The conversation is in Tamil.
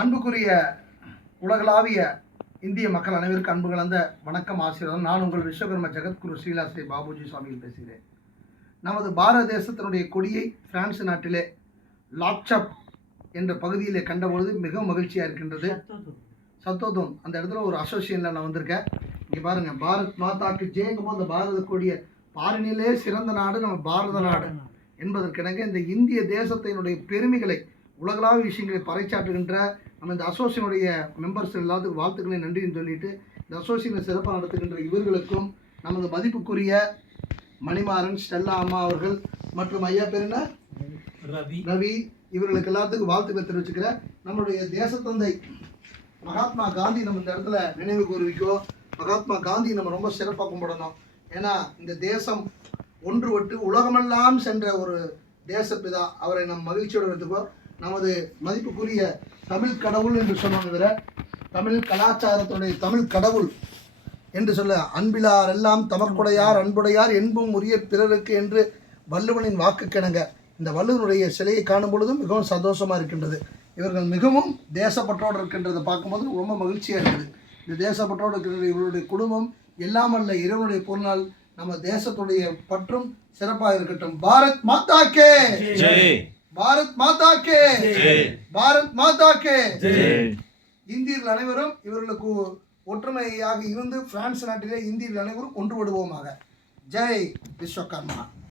அன்புக்குரிய உலகளாவிய இந்திய மக்கள் அனைவருக்கும் அன்பு கலந்த வணக்கம், ஆசீர்வாதம். நான் உங்கள் விஸ்வகர்ம ஜெகத்குரு ஸ்ரீ பாபுஜி சுவாமியில் பேசுகிறேன். நமது பாரத தேசத்தினுடைய கொடியை பிரான்ஸ் நாட்டிலே லாக்சப் என்ற பகுதியிலே கண்டபொழுது மிகவும் மகிழ்ச்சியாக இருக்கின்றது. சத்தோதம் அந்த இடத்துல ஒரு அசோசியேஷனில் நான் வந்திருக்கேன். இங்கே பாருங்கள், பாரத் மாதாக்கு ஜெயங்கும்போது அந்த பாரத கொடிய பாரினிலே சிறந்த நாடு நம்ம பாரத நாடு என்பதற்கிணங்க இந்த இந்திய தேசத்தினுடைய பெருமைகளை உலகளாவிய விஷயங்களை பறைச்சாற்றுகின்ற நம்ம இந்த அசோசியனுடைய மெம்பர்ஸ் எல்லாத்துக்கும் வாழ்த்துக்களை நன்றின்னு சொல்லிட்டு, இந்த அசோசியனை சிறப்பாக நடத்துகின்ற இவர்களுக்கும் நமது மதிப்புக்குரிய மணிமாறன், ஸ்டெல்லா அம்மா அவர்கள் மற்றும் ஐயா பேர் என்ன, ரவி, இவர்களுக்கு எல்லாத்துக்கும் வாழ்த்துக்களை தெரிவிச்சுக்கிறேன். நம்மளுடைய தேசத்தந்தை மகாத்மா காந்தி நம்ம இந்த இடத்துல நினைவு கூறுவிக்கோ. மகாத்மா காந்தி நம்ம ரொம்ப சிறப்பாக கும்பிடணும். ஏன்னா இந்த தேசம் ஒன்றுபட்டு உலகமெல்லாம் சென்ற ஒரு தேசப்பிதா. அவரை நம் மகிழ்ச்சியோடு எடுத்துக்கோ. நமது மதிப்புக்குரிய தமிழ் கடவுள் என்று சொல்லுவாங்க, தமிழ் கலாச்சாரத்துடைய தமிழ் கடவுள் என்று சொல்ல, அன்பிலார் எல்லாம் தமக்குடையார் அன்புடையார் என்பும் உரிய பிறருக்கு என்று வள்ளுவனின் வாக்கு கிணங்க இந்த வள்ளுவனுடைய சிலையை காணும் பொழுதும் மிகவும் சந்தோஷமாக இருக்கின்றது. இவர்கள் மிகவும் தேசப்பற்றோடு இருக்கின்றதை பார்க்கும்போது ரொம்ப மகிழ்ச்சியாக இருக்குது. இந்த தேசப்பற்றோடு இருக்கின்ற இவருடைய குடும்பம் எல்லாம் அல்ல இறைவனுடைய பொருளால் நம்ம தேசத்துடைய பற்றும் சிறப்பாக இருக்கட்டும். பாரத் மாதா கே ஜெய், பாரத் மாதா கே ஜெய், பாரத் மாதா கே ஜெய். இந்தியர்கள் அனைவரும் இவர்களுக்கு ஒற்றுமையாக இருந்து பிரான்ஸ் நாட்டிலே இந்தியர்கள் அனைவரும் ஒன்றுபடுவோமாக. ஜெய் விஸ்வகர்மா.